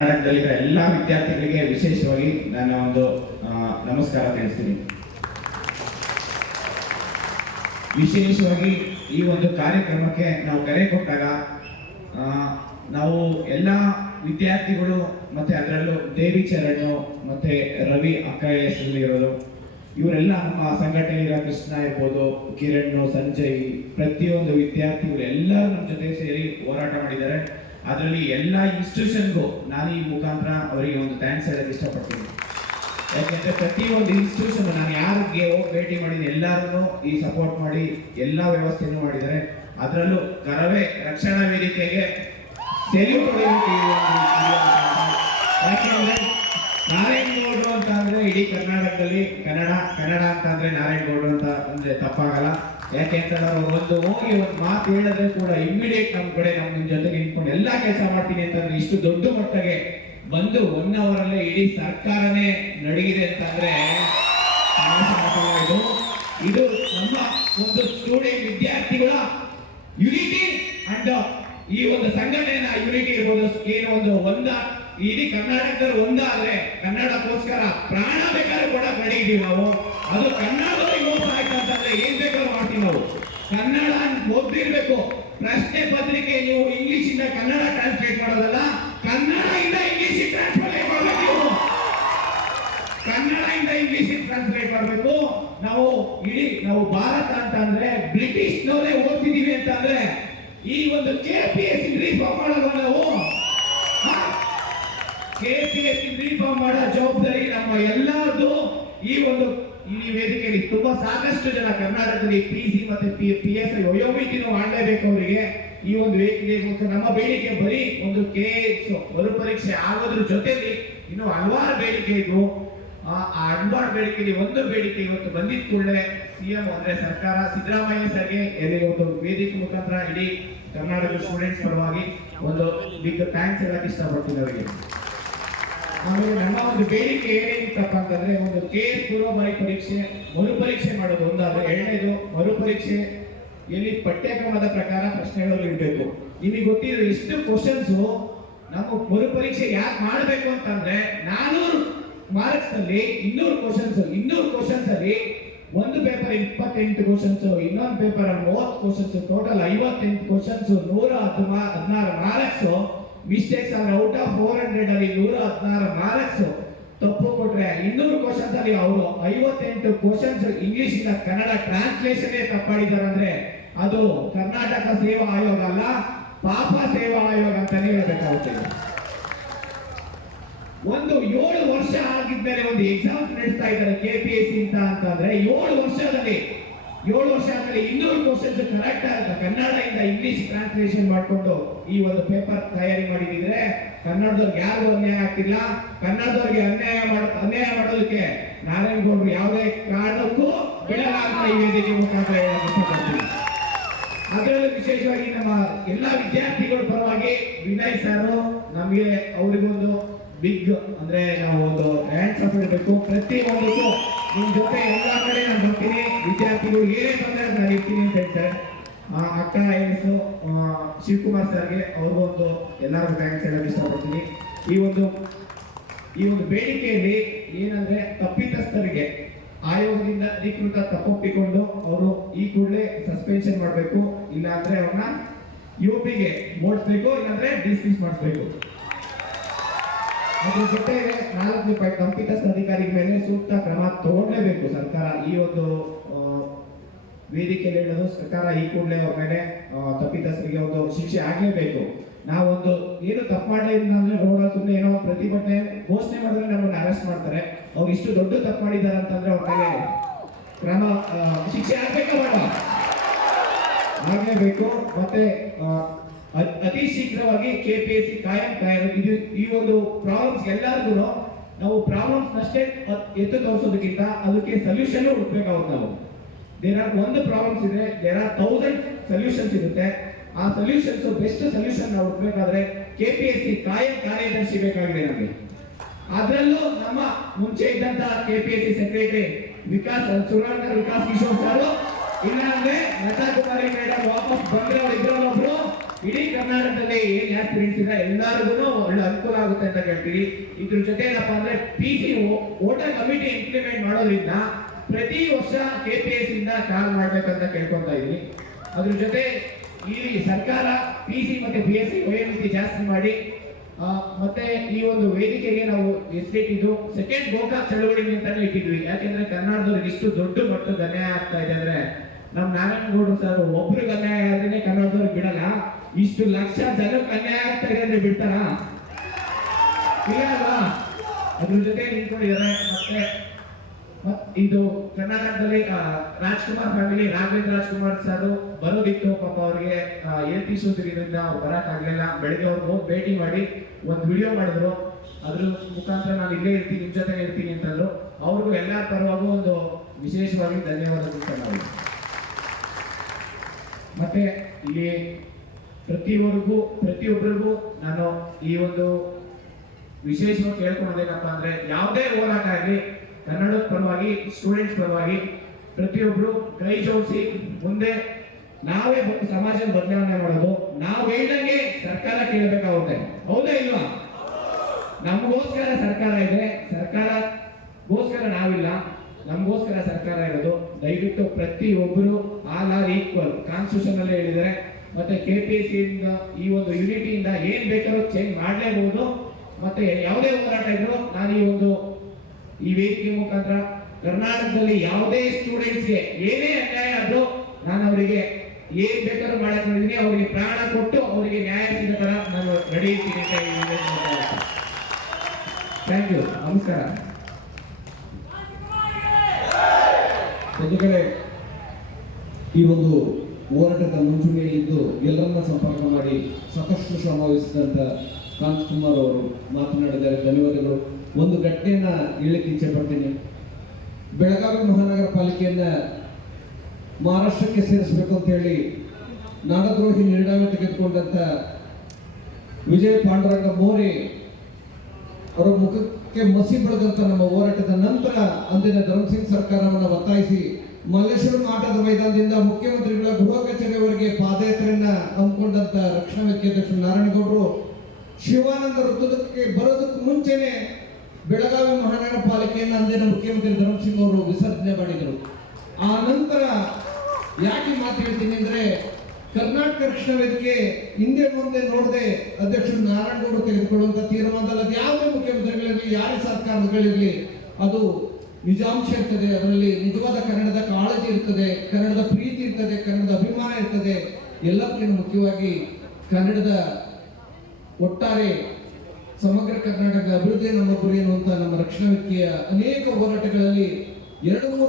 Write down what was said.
ಕರ್ನಾಟಕದಲ್ಲಿರೋ ಎಲ್ಲ ವಿದ್ಯಾರ್ಥಿಗಳಿಗೆ ವಿಶೇಷವಾಗಿ ನನ್ನ ಒಂದು ನಮಸ್ಕಾರ ತಿಳಿಸ್ತೀನಿ. ವಿಶೇಷವಾಗಿ ಈ ಒಂದು ಕಾರ್ಯಕ್ರಮಕ್ಕೆ ನಾವು ಕರೆ ಕೊಟ್ಟಾಗ ನಾವು ಎಲ್ಲ ವಿದ್ಯಾರ್ಥಿಗಳು ಮತ್ತೆ ಅದರಲ್ಲೂ ದೇವಿ ಚರಣ್ ಮತ್ತೆ ರವಿ ಅಕ್ಕ ಹೆಸರಲ್ಲಿರೋರು ಇವರೆಲ್ಲ ನಮ್ಮ ಸಂಘಟನೆಯ ಕೃಷ್ಣ ಇರ್ಬೋದು, ಕಿರಣ್, ಸಂಜಯ್, ಪ್ರತಿಯೊಂದು ವಿದ್ಯಾರ್ಥಿಗಳು ಎಲ್ಲರೂ ನಮ್ಮ ಜೊತೆ ಸೇರಿ ಹೋರಾಟ ಮಾಡಿದ್ದಾರೆ. ಅದರಲ್ಲಿ ಎಲ್ಲ ಇನ್ಸ್ಟಿಟ್ಯೂಷನ್ಗೂ ನಾನು ಈ ಮುಖಾಂತರ ಅವರಿಗೆ ಒಂದು ಥ್ಯಾಂಕ್ಸ್ ಹೇಳಕ್ಕೆ ಇಷ್ಟಪಡ್ತೀನಿ. ಯಾಕೆಂದ್ರೆ ಪ್ರತಿಯೊಂದು ಇನ್ಸ್ಟಿಟ್ಯೂಷನ್ ನಾನು ಯಾರಿಗೆ ಹೋಗಿ ಭೇಟಿ ಮಾಡಿದ ಎಲ್ಲರೂ ಈ ಸಪೋರ್ಟ್ ಮಾಡಿ ಎಲ್ಲ ವ್ಯವಸ್ಥೆಯನ್ನು ಮಾಡಿದ್ದಾರೆ. ಅದರಲ್ಲೂ ಕರವೇ ರಕ್ಷಣಾ ವೇದಿಕೆಗೆ ಸೆಲ್ಯೂಟ್ ಹೊಡೆಯಬೇಕು. ಯಾಕೆಂದ್ರೆ ನಾರಾಯಣಗೌಡರು ಅಂತ ಅಂದ್ರೆ ಇಡೀ ಕರ್ನಾಟಕದಲ್ಲಿ ಕನ್ನಡ ಅಂತ ಅಂದ್ರೆ ನಾರಾಯಣಗೌಡರು ಅಂತ ಅಂದ್ರೆ ತಪ್ಪಾಗಲ್ಲ. ಯಾಕೆಂತಂದ್ರೆ ಒಂದು ಹೋಗಿ ಒಂದು ಮಾತು ಹೇಳಿದ್ರೆ ಕೂಡ ಇಮಿಡಿಯೇಟ್ ನಮ್ಮ ಕಡೆ ನಮ್ಮ ಜೊತೆಗೆ ನಿಂತ್ಕೊಂಡು ಎಲ್ಲಾ ಕೆಲಸ ಮಾಡ್ತೀನಿ ಅಂತಂದ್ರೆ ಇಷ್ಟು ದೊಡ್ಡ ಮಟ್ಟಿಗೆ ಬಂದು 1 ಅವರಲ್ಲೇ ಇಡೀ ಸರ್ಕಾರನೇ ನಡಗಿದೆ ಅಂತಂದ್ರೆ ಇದು ನಮ್ಮ ಒಂದು ಸ್ಟೂಡೆಂಟ್ ವಿದ್ಯಾರ್ಥಿಗಳ ಯುನಿಟಿ ಅಂಡ್ ಈ ಒಂದು ಸಂಘಟನೆಯ ಯುನಿಟಿ ಇರ್ಬೋದು. ಏನು ಒಂದು ಇಡೀ ಕರ್ನಾಟಕದಲ್ಲಿ ಒಂದಾದ್ರೆ ಕನ್ನಡಕ್ಕೋಸ್ಕರ ಪ್ರಾಣ ಬೇಕಾದ್ರೆ ಕೂಡ ನಡೀತೀವಿ ನಾವು. ಅದು ಕನ್ನಡದವ್ರಿಗೆ ಮೋಸ ಆಯ್ತು ಅಂತಂದ್ರೆ ಏನ್ ಬೇಕಾದ್ರೂ ಮಾಡ್ತೀವಿ ನಾವು. ಕನ್ನಡ ಓದ್ತಿರ್ಬೇಕು. ಪ್ರಶ್ನೆ ಪತ್ರಿಕೆ ನೀವು ಇಂಗ್ಲಿಷ್ ಇಂದ ಕನ್ನಡ ಟ್ರಾನ್ಸ್ಲೇಟ್ ಮಾಡೋದಲ್ಲ, ಕನ್ನಡ ಇಂದ ಇಂಗ್ಲಿಷ್ ಟ್ರಾನ್ಸ್ಲೇಟ್ ಮಾಡಬೇಕು. ನೀವು ಕನ್ನಡ ಇಂದ ಇಂಗ್ಲಿಷ್ ಟ್ರಾನ್ಸ್ಲೇಟ್ ಮಾಡಬೇಕು. ನಾವು ಭಾರತ ಅಂತ ಅಂದ್ರೆ ಬ್ರಿಟಿಷ್ ನವರೇ ಓದ್ತಿದೀವಿ ಅಂತ ಅಂದ್ರೆ ಈ ಒಂದು KPSC ರಿಫಾರ್ಮ್ ಮಾಡಲ್ವ ನಾವು? KPSC ರಿಫಾರ್ಮ್ ಮಾಡೋ ಜವಾಬ್ದಾರಿ ನಮ್ಮ ಎಲ್ಲರದು. ಈ ವೇದಿಕೆಯಲ್ಲಿ ತುಂಬಾ ಸಾಕಷ್ಟು ಜನ ಕರ್ನಾಟಕದಲ್ಲಿ PC ಮತ್ತೆ PSI ವಯೋಮಿತಿನೂ ಮಾಡಲೇಬೇಕು. ಅವರಿಗೆ ಈ ಒಂದು ವೇದಿಕೆ ನಮ್ಮ ಬೇಡಿಕೆ ಬರೀ ಒಂದು KS ಮರುಪರೀಕ್ಷೆ ಆಗೋದ್ರ ಜೊತೆಲಿ ಇನ್ನು ಹಲವಾರು ಬೇಡಿಕೆ ಇದ್ವು. ಆ ಹಲವಾರು ಬೇಡಿಕೆಯಲ್ಲಿ ಒಂದು ಬೇಡಿಕೆ ಇವತ್ತು ಬಂದಿದ್ದ ಕೂಡಲೇ CM ಅಂದ್ರೆ ಸರ್ಕಾರ ಸಿದ್ದರಾಮಯ್ಯ ಸರ್ಗೆ ಒಂದು ವೇದಿಕೆ ಮುಖಾಂತರ ಇಡೀ ಕರ್ನಾಟಕ ಸ್ಟೂಡೆಂಟ್ಸ್ ಪರವಾಗಿ ಒಂದು ಬಿಗ್ ಥ್ಯಾಂಕ್ಸ್ ಹೇಳಕ್ ಇಷ್ಟಪಡ್ತೀನಿ ಅವರಿಗೆ. ಆಮೇಲೆ ನಮ್ಮ ಒಂದು ಬೇಡಿಕೆ ಏನೇನಿತ್ತಪ್ಪ ಅಂತಂದ್ರೆ ಒಂದು KS ಪೂರ್ವ ಪರೀಕ್ಷೆ ಮರುಪರೀಕ್ಷೆ ಮಾಡೋದು ಒಂದಾದ್ರೆ, ಎರಡನೇದು ಮರುಪರೀಕ್ಷೆ ಎಲ್ಲಿ ಪಠ್ಯಕ್ರಮದ ಪ್ರಕಾರ ಪ್ರಶ್ನೆಗಳು ಇಡಬೇಕು. ನಿಮಗೆ ಗೊತ್ತಿದ್ರೆ ಎಷ್ಟು ಕ್ವಶನ್ಸ್ ನಮ್ಮ ಮರುಪರೀಕ್ಷೆ ಯಾಕೆ ಮಾಡಬೇಕು ಅಂತಂದ್ರೆ 400 ಮಾರ್ಕ್ಸ್ ಅಲ್ಲಿ 200 ಕ್ವಶನ್ಸ್ ಅಲ್ಲಿ ಒಂದು ಪೇಪರ್ 28 ಕ್ವಶನ್ಸ್, ಇನ್ನೊಂದು paper 30 questions, total 58 questions, 116 marks. Mistakes ಆದ್ರೆ ಔಟ್ ಆಫ್ 400 ಅಲ್ಲಿ 116 ಮಾರ್ಕ್ಸ್ ತಪ್ಪು ಕೊಟ್ರೆ 200 ಕ್ವಶನ್ಸ್ ಅಲ್ಲಿ ಅವರು 58 ಕ್ವಶನ್ಸ್ ಇಂಗ್ಲಿಷ್ ಇಂದ ಕನ್ನಡ ಟ್ರಾನ್ಸ್ಲೇಷನ್ ತಪ್ಪಾಡಿದ್ದಾರೆ ಅಂದ್ರೆ ಅದು ಕರ್ನಾಟಕ ಸೇವಾ ಆಯೋಗ ಅಲ್ಲ, ಪಾಪ ಸೇವಾ ಆಯೋಗ ಅಂತಾನೆ ಹೇಳ್ಬೇಕಾಗುತ್ತೆ. ಒಂದು 7 ವರ್ಷ ಆಗಿದ್ಮೇಲೆ ಒಂದು ಎಕ್ಸಾಮ್ ನಡೆಸ್ತಾ ಇದ್ದಾರೆ KPSC ಅಂತಂದ್ರೆ 7 ವರ್ಷ ಆದ್ಮೇಲೆ 200 ಕ್ವಶನ್ಸ್ ಕರೆಕ್ಟ್ ಆಗುತ್ತೆ. ಕನ್ನಡದಿಂದ ಇಂಗ್ಲಿಷ್ ಟ್ರಾನ್ಸ್ಲೇಷನ್ ಮಾಡ್ಕೊಂಡು ಈ ಒಂದು ಪೇಪರ್ ತಯಾರಿ ಮಾಡಿದ್ರೆ ಕನ್ನಡದವ್ರಿಗೆ ಯಾರಿಗೂ ಅನ್ಯಾಯ ಆಗ್ತಿಲ್ಲ. ಕನ್ನಡದವ್ರಿಗೆ ಅನ್ಯಾಯ ಮಾಡೋದಕ್ಕೆ ನಾರಾಯಣಗೌಡರು ಯಾವುದೇ ಕಾರಣಕ್ಕೂ ಬಿಡಲ್ಲ ಅಂತ ಈ ವೇದಿಕೆ ಮುಖಾಂತರ ಇಷ್ಟಪಡ್ತೀವಿ. ಅದರಲ್ಲೂ ವಿಶೇಷವಾಗಿ ನಮ್ಮ ಎಲ್ಲಾ ವಿದ್ಯಾರ್ಥಿಗಳ ಪರವಾಗಿ ವಿನಯ್ ಸರ್ ನಮಗೆ ಅವರಿಗೊಂದು ಬಿಗ್ ಅಂದ್ರೆ ನಾವು ಒಂದು ಹ್ಯಾಂಡ್ಸ್ ಆಫ್ ಇರಬೇಕು. ಪ್ರತಿಯೊಂದಕ್ಕೂ ನಿಮ್ ಜೊತೆ ಎಲ್ಲಾ ಕಡೆ ನಾನು ಬರ್ತೀನಿ, ವಿದ್ಯಾರ್ಥಿಗಳು ಏನೇ ತೊಂದರೆ ನಾನು ಇರ್ತೀನಿ ಅಂತ ಹೇಳ್ತಾರೆ. ಅಕ್ಕ ಎಸ್ ಶಿವಕುಮಾರ್ ಸರ್ಗೆ ಅವ್ರಿಗೊಂದು ಎಲ್ಲರಿಗೂ ಥ್ಯಾಂಕ್ಸ್ ಹೇಳಕ್ ಇಷ್ಟಪಡ್ತೀನಿ. ಈ ಒಂದು ಬೇಡಿಕೆಯಲ್ಲಿ ಏನಂದ್ರೆ ತಪ್ಪಿತಸ್ಥರಿಗೆ ಆಯೋಗದಿಂದ ಅಧಿಕೃತ ತಪ್ಪೊಪ್ಪಿಕೊಂಡು ಅವರು ಈ ಕೂಡಲೇ ಸಸ್ಪೆನ್ಷನ್ ಮಾಡಬೇಕು, ಇಲ್ಲ ಅಂದ್ರೆ ಅವ್ರನ್ನ UPಗೆ ಮೋಡಿಸ್ಬೇಕು, ಇಲ್ಲಾಂದ್ರೆ ಡಿಸ್ಮಿಸ್ ಮಾಡಿಸ್ಬೇಕು. ಅದ್ರ ಜೊತೆಗೆ 4 ತಪ್ಪಿತಸ್ಥ ಅಧಿಕಾರಿಗಳ ಮೇಲೆ ಸೂಕ್ತ ಕ್ರಮ ತಗೊಳ್ಳೇಬೇಕು ಸರ್ಕಾರ. ಈ ಒಂದು ವೇದಿಕೆಯಲ್ಲಿ ಹೇಳೋದು ಸರ್ಕಾರ ಈ ಕೂಡಲೇ ಅವ್ರ ಮೇಲೆ ತಪ್ಪಿತಸ್ಥರಿಗೆ ಒಂದು ಶಿಕ್ಷೆ ಆಗಲೇಬೇಕು. ನಾವೊಂದು ಏನು ತಪ್ಪು ಮಾಡಿಲ್ಲ ಅಂದ್ರೆ ರೋಡ್ ಸುಮ್ಮನೆ ಏನೋ ಪ್ರತಿಭಟನೆ ಘೋಷಣೆ ಮಾಡಿದ್ರೆ ನಮ್ಮನ್ನ ಅರೆಸ್ಟ್ ಮಾಡ್ತಾರೆ. ಅವ್ರು ಇಷ್ಟು ದೊಡ್ಡ ತಪ್ಪು ಮಾಡಿದ್ದಾರೆ ಅಂತಂದ್ರೆ ಅವ್ರ ಮೇಲೆ ಕ್ರಮ ಶಿಕ್ಷೆ ಆಗಲೇಬೇಕು. ಮತ್ತೆ ಅತಿ ಶೀಘ್ರವಾಗಿ KPSC ಕಾಯಂ ಇದು ಈ ಒಂದು ಪ್ರಾಬ್ಲಮ್ಸ್ ಎಲ್ಲರಿಗೂ ನಾವು ಪ್ರಾಬ್ಲಮ್ಸ್ ಅಷ್ಟೇ ಎತ್ತು ತೋರಿಸೋದಕ್ಕಿಂತ ಅದಕ್ಕೆ ಸೊಲ್ಯೂಷನ್ ಹುಡುಕ್ಬೇಕಾಗುತ್ತೆ. ನಾವು ಒಂದು ಪ್ರಾಬ್ಲಮ್ಸ್ ಇದೆ, 1000 ಸೊಲ್ಯೂಷನ್ಸ್ ಇರುತ್ತೆ. ಆ ಸೊಲ್ಯೂಷನ್ಸ್ ಬೆಸ್ಟ್ ಸೊಲ್ಯೂಷನ್ ನಾವು ಹುಡುಕ್ಬೇಕಾದ್ರೆ KPSC ಕಾಯಂ ಕಾರ್ಯದರ್ಶಿ ಬೇಕಾಗಿದೆ ನಮಗೆ. ಅದರಲ್ಲೂ ನಮ್ಮ ಮುಂಚೆ ಇದ್ದಂತ KPSC secretary Vikas Kishore sir, ಇಲ್ಲ ಅಂದ್ರೆ ಲತಾ ಕುಮಾರಿ ಮೇಡಮ್ ವಾಪಸ್ ಬಂದ್ರೆ ಅವ್ರು ಇದ್ರಲ್ಲೊಬ್ರು ಇಡೀ ಕರ್ನಾಟಕದಲ್ಲಿ ಏನ್ ಆಸ್ಪಿರೆಂಟ್ಸ್ ಇದೆ ಎಲ್ಲರಿಗೂ ಒಳ್ಳೆ ಅನುಕೂಲ ಆಗುತ್ತೆ ಅಂತ ಹೇಳ್ತೀವಿ. ಇದ್ರ ಜೊತೆ ಏನಪ್ಪಾ ಅಂದ್ರೆ PC ವೋಟರ್ ಕಮಿಟಿ ಇಂಪ್ಲಿಮೆಂಟ್ ಮಾಡೋದ್ರಿಂದ ಪ್ರತಿ ವರ್ಷ KPS ಇಂದ ಕಾಲ್ ಮಾಡ್ಬೇಕಂತ ಕೇಳ್ಕೊಂತ ಇದೀನಿ. ಅದ್ರ ಜೊತೆ ಈ ಸರ್ಕಾರ PC ಮತ್ತೆ PSI ವಯೋಮಿತಿ ಜಾಸ್ತಿ ಮಾಡಿ ಮತ್ತೆ ಈ ಒಂದು ವೇದಿಕೆಗೆ ನಾವು ಹೆಸರಿಟ್ಟಿದ್ದು ಸೆಕೆಂಡ್ ಗೋಕಾಕ್ ಚಳವಳಿ ಅಂತಾನೆ ಇಟ್ಟಿದ್ವಿ. ಯಾಕೆಂದ್ರೆ ಕರ್ನಾಟಕದವ್ರಿಗೆ ಇಷ್ಟು ದೊಡ್ಡ ಮಟ್ಟದ ಅನ್ಯಾಯ ಆಗ್ತಾ ಇದೆ ಅಂದ್ರೆ ನಮ್ ನಾರಾಯಣಗೌಡರು ಸರ್ ಒಬ್ರಿಗೆ ಅನ್ಯಾಯ ಆದ್ರೆ ಕನ್ನಡದವ್ರಿಗೆ ಬಿಡಲ್ಲ, ಇಷ್ಟು ಲಕ್ಷ ಜನಕ್ಕೆ ಅನ್ಯಾಯ ಆಗ್ತಾ ಇದೆ ಅಂದ್ರೆ ಬಿಡ್ತಾರ? ಇಲ್ಲ ಅಲ್ವಾ? ಅದ್ರ ಜೊತೆ ನಿಂತ್ಕೊಂಡಿದ್ದಾರೆ. ಮತ್ತೆ ಇದು ಕರ್ನಾಟಕದಲ್ಲಿ ರಾಜ್ಕುಮಾರ್ ಫ್ಯಾಮಿಲಿ, ರಾಘವೇಂದ್ರ ರಾಜ್ಕುಮಾರ್ ಸರ್ ಬರೋದಿತ್ತು, ಪಾಪ ಅವ್ರಿಗೆ ಹೆಲ್ತ್ ಇಶ್ಯೂಸ್ ಇರೋದ್ರಿಂದ ಅವ್ರು ಬರಕ್ ಆಗ್ಲಿಲ್ಲ. ಬೆಳಿಗ್ಗೆ ಅವ್ರಿಗೆ ಹೋಗಿ ಭೇಟಿ ಮಾಡಿ ಒಂದು ವಿಡಿಯೋ ಮಾಡಿದ್ರು. ಅದ್ರ ಮುಖಾಂತರ ನಾನು ಇಲ್ಲೇ ಇರ್ತೀನಿ, ನಿಮ್ ಜೊತೆ ಇರ್ತೀನಿ ಅಂತಂದ್ರು. ಅವ್ರಿಗೂ ಎಲ್ಲರ ಪರವಾಗೂ ಒಂದು ವಿಶೇಷವಾಗಿ ಧನ್ಯವಾದಗಳು ನಾವು. ಮತ್ತೆ ಇಲ್ಲಿ ಪ್ರತಿಯೊಬ್ಬರಿಗೂ ನಾನು ಈ ಒಂದು ವಿಶೇಷವಾಗಿ ಕೇಳ್ಕೊಳ್ಳೋದೇನಪ್ಪ ಅಂದ್ರೆ ಯಾವುದೇ ಹೋರಾಟ ಆಗಲಿ ಕನ್ನಡದ ಪರವಾಗಿ, ಸ್ಟೂಡೆಂಟ್ಸ್ ಪರವಾಗಿ ಪ್ರತಿಯೊಬ್ರು ಕೈ ಜೋಡಿಸಿ ಮುಂದೆ ನಾವೇ ಸಮಾಜ ಬದಲಾವಣೆ ಮಾಡೋದು. ನಾವು ಹೇಳ್ದಂಗೆ ಸರ್ಕಾರ ಕೇಳಬೇಕಾಗುತ್ತೆ, ಹೌದಾ ಇಲ್ವಾ? ನಮಗೋಸ್ಕರ ಸರ್ಕಾರ ಇದೆ, ಸರ್ಕಾರಗೋಸ್ಕರ ನಾವಿಲ್ಲ, ನಮಗೋಸ್ಕರ ಸರ್ಕಾರ ಇರೋದು. ದಯವಿಟ್ಟು ಪ್ರತಿಯೊಬ್ಬರು ಆಲ್ ಆರ್ ಈಕ್ವಲ್ ಕಾನ್ಸ್ಟಿಟ್ಯೂಷನ್ ಅಲ್ಲೇ ಹೇಳಿದರೆ. ಮತ್ತೆ KPSC ಈ ಒಂದು ಯೂನಿಟಿಯಿಂದ ಏನ್ ಬೇಕಾದ್ರೂ ಚೇಂಜ್ ಮಾಡಲೇಬಹುದು. ಮತ್ತೆ ಯಾವುದೇ ಹೋರಾಟ ಇದ್ರು ನಾನು ಈ ವೇದಿಕೆ ಮುಖಾಂತರ ಕರ್ನಾಟಕದಲ್ಲಿ ಯಾವುದೇ ಸ್ಟೂಡೆಂಟ್ಸ್ಗೆ ಏನೇ ಅನ್ಯಾಯ ಆದ್ರೂ ನಾನು ಅವರಿಗೆ ಏನ್ ಬೇಕಾದ್ರೂ ಮಾಡಕ್ ಮಾಡಿದೀನಿ. ಅವರಿಗೆ ಪ್ರಾಣ ಕೊಟ್ಟು ಅವರಿಗೆ ನ್ಯಾಯ ಸಿಗೋ ತರ ನಾನು ರೆಡಿ ಇರ್ತೀನಿ ಅಂತ. ಥ್ಯಾಂಕ್ ಯು, ನಮಸ್ಕಾರ. ಬಂಧುಗಳೇ, ಈ ಒಂದು ಹೋರಾಟದ ಮುಂಚೂಣಿಯಲ್ಲಿದ್ದು ಎಲ್ಲರನ್ನ ಸಂಪರ್ಕ ಮಾಡಿ ಸಾಕಷ್ಟು ಶ್ರಮ ವಹಿಸಿದಂತ ಕಾಂತಕುಮಾರ್ ಅವರು ಮಾತನಾಡಿದ್ದಾರೆ. ಧನ್ಯವಾದಗಳು. ಒಂದು ಘಟನೆಯನ್ನ ಹೇಳಲಿಕ್ಕೆ ಇಚ್ಛೆ ಪಡ್ತೀನಿ. ಬೆಳಗಾವಿ ಮಹಾನಗರ ಪಾಲಿಕೆಯನ್ನ ಮಹಾರಾಷ್ಟ್ರಕ್ಕೆ ಸೇರಿಸಬೇಕು ಅಂತ ಹೇಳಿ ನಾಡದ್ರೋಹಿ ನಿರ್ಣಯ ತೆಗೆದುಕೊಂಡಂತ ವಿಜಯ ಪಾಂಡುರಂಗ ಮೋರೆ ಅವರ ಮುಖಕ್ಕೆ ಮಸಿ ಬೆಳೆದಂತ ನಮ್ಮ ಹೋರಾಟದ ನಂತರ ಅಂದಿನ ಧರ್ಮಸಿಂಗ್ ಸರ್ಕಾರವನ್ನು ಒತ್ತಾಯಿಸಿ ಮಲ್ಲೇಶ್ವರಂ ಆಟದ ಮೈದಾನದಿಂದ ಮುಖ್ಯಮಂತ್ರಿಗಳ ಗೃಹ ಕಚೇರಿಯವರೆಗೆ ಪಾದಯಾತ್ರೆಯನ್ನ ಹಮ್ಮಿಕೊಂಡಂತ ರಕ್ಷಣಾ ವೇದಿಕೆ ಅಧ್ಯಕ್ಷ ನಾರಾಯಣಗೌಡರು ಶಿವಾನಂದ ವೃತ್ತಕ್ಕೆ ಬರೋದಕ್ಕೆ ಮುಂಚೆನೆ ಬೆಳಗಾವಿ ಮಹಾನಗರ ಪಾಲಿಕೆಯನ್ನು ಅಂದಿನ ಮುಖ್ಯಮಂತ್ರಿ ಧರ್ಮಸಿಂಗ್ ಅವರು ವಿಸರ್ಜನೆ ಮಾಡಿದರು. ಆ ನಂತರ ಯಾಕೆ ಮಾತು ಹೇಳ್ತೀನಿ ಅಂದ್ರೆ, ಕರ್ನಾಟಕ ರಕ್ಷಣಾ ವೇದಿಕೆ ಹಿಂದೆ ಮುಂದೆ ನೋಡದೆ ಅಧ್ಯಕ್ಷರು ನಾರಾಯಣಗೌಡರು ತೆಗೆದುಕೊಳ್ಳುವಂತ ತೀರ್ಮಾನದಲ್ಲಿ ಅದು ಯಾವುದೇ ಮುಖ್ಯಮಂತ್ರಿಗಳಿರಲಿ, ಯಾರೇ ಸರ್ಕಾರಗಳಿರಲಿ, ಅದು ನಿಜಾಂಶ ಇರ್ತದೆ. ಅದರಲ್ಲಿ ನಿಜವಾದ ಕನ್ನಡದ ಕಾಳಜಿ ಇರ್ತದೆ, ಕನ್ನಡದ ಪ್ರೀತಿ ಇರ್ತದೆ, ಕನ್ನಡದ ಅಭಿಮಾನ ಇರ್ತದೆ. ಎಲ್ಲಕ್ಕಿಂತ ಮುಖ್ಯವಾಗಿ ಕನ್ನಡದ ಒಟ್ಟಾರೆ ಸಮಗ್ರ ಕರ್ನಾಟಕ ಅಭಿವೃದ್ಧಿ ನಮ್ಮ ಗುರಿ ಎನ್ನುವಂತ ನಮ್ಮ ರಕ್ಷಣಾ ವೇದಿಕೆಯ ಅನೇಕ ಹೋರಾಟಗಳಲ್ಲಿ 2-3